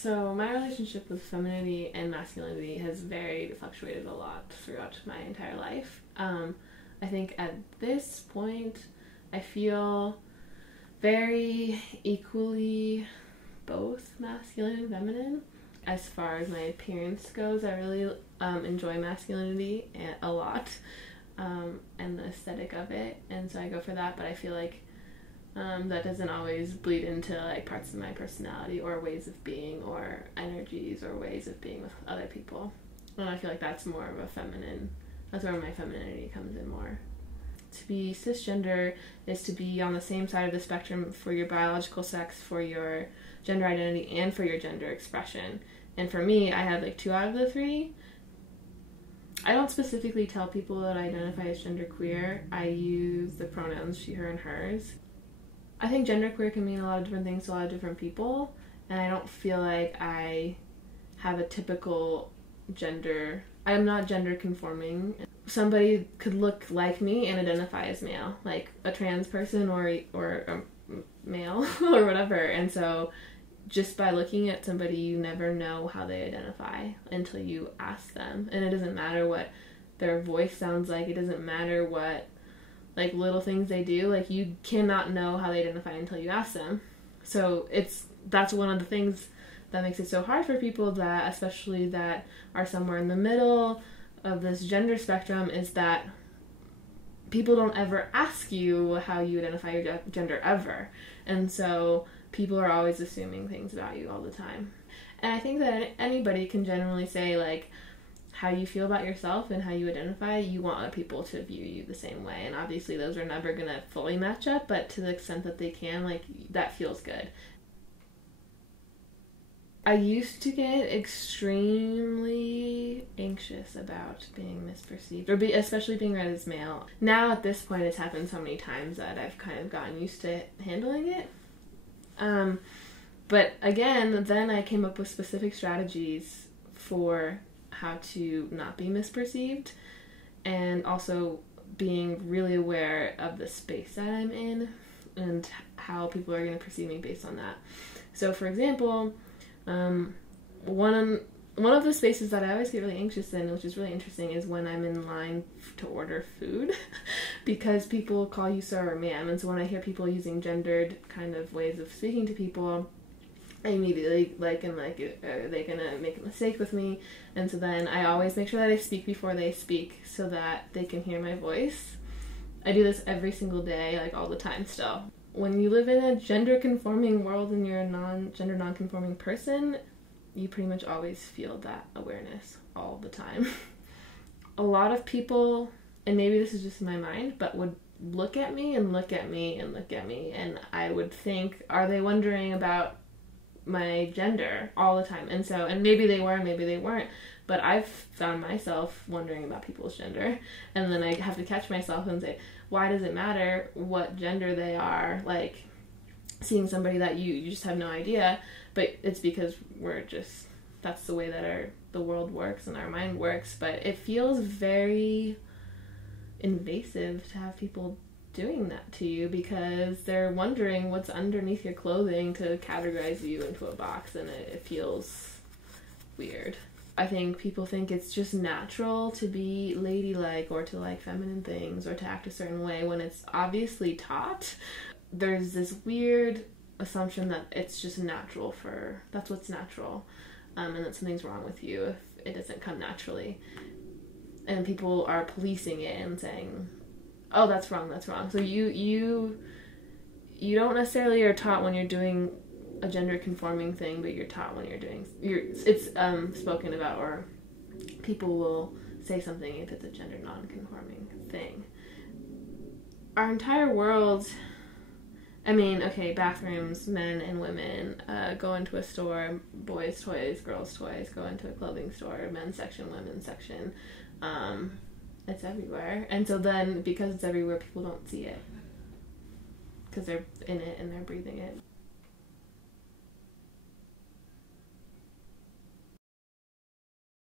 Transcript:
So my relationship with femininity and masculinity has fluctuated a lot throughout my entire life. I think at this point I feel very equally both masculine and feminine. As far as my appearance goes, I really enjoy masculinity a lot, and the aesthetic of it, and so I go for that, but I feel like that doesn't always bleed into like parts of my personality or ways of being or energies or ways of being with other people. And I feel like that's more of a feminine, that's where my femininity comes in more. To be cisgender is to be on the same side of the spectrum for your biological sex, for your gender identity, and for your gender expression. And for me, I have like 2 out of the 3. I don't specifically tell people that I identify as genderqueer. I use the pronouns she, her, and hers. I think genderqueer can mean a lot of different things to a lot of different people, and I don't feel like I have a typical gender. I'm not gender conforming. Somebody could look like me and identify as male, like a trans person or a male or whatever, and so just by looking at somebody, you never know how they identify until you ask them. And it doesn't matter what their voice sounds like. It doesn't matter what like little things they do. Like you cannot know how they identify until you ask them. So that's one of the things that makes it so hard for people that, especially that are somewhere in the middle of this gender spectrum, is that people don't ever ask you how you identify your gender ever. And so people are always assuming things about you all the time. And I think that anybody can generally say, like, how you feel about yourself and how you identify, you want other people to view you the same way. And obviously those are never going to fully match up, but to the extent that they can, like, that feels good. I used to get extremely anxious about being misperceived, or especially being read as male. Now at this point, it's happened so many times that I've kind of gotten used to handling it. But again, then I came up with specific strategies for how to not be misperceived, and also being really aware of the space that I'm in and how people are going to perceive me based on that. So for example, one of the spaces that I always get really anxious in, which is really interesting, is when I'm in line to order food because people call you sir or ma'am, and so when I hear people using gendered kind of ways of speaking to people, I immediately are they gonna make a mistake with me? And so then I always make sure that I speak before they speak so that they can hear my voice. I do this every single day, like all the time still. When you live in a gender conforming world and you're a gender non-conforming person, you pretty much always feel that awareness all the time. A lot of people, and maybe this is just in my mind, but would look at me and look at me and look at me, and I would think, are they wondering about my gender all the time? And maybe they were, maybe they weren't, but I've found myself wondering about people's gender, and then I have to catch myself and say, why does it matter what gender they are? Like, seeing somebody that you just have no idea, but it's because that's the way that the world works and our mind works. But it feels very invasive to have people doing that to you because they're wondering what's underneath your clothing to categorize you into a box, and it feels weird. I think people think it's just natural to be ladylike or to like feminine things or to act a certain way when it's obviously taught. There's this weird assumption that it's just natural that's what's natural, and that something's wrong with you if it doesn't come naturally. And people are policing it and saying, oh, that's wrong, that's wrong. So you don't necessarily are taught when you're doing a gender conforming thing, but you're taught when it's spoken about, or people will say something if it's a gender non-conforming thing. Our entire world, I mean, okay, bathrooms, men and women go into a store, boys' toys, girls' toys, go into a clothing store, men's section, women's section. It's everywhere. And so then, because it's everywhere, people don't see it because they're in it and they're breathing it.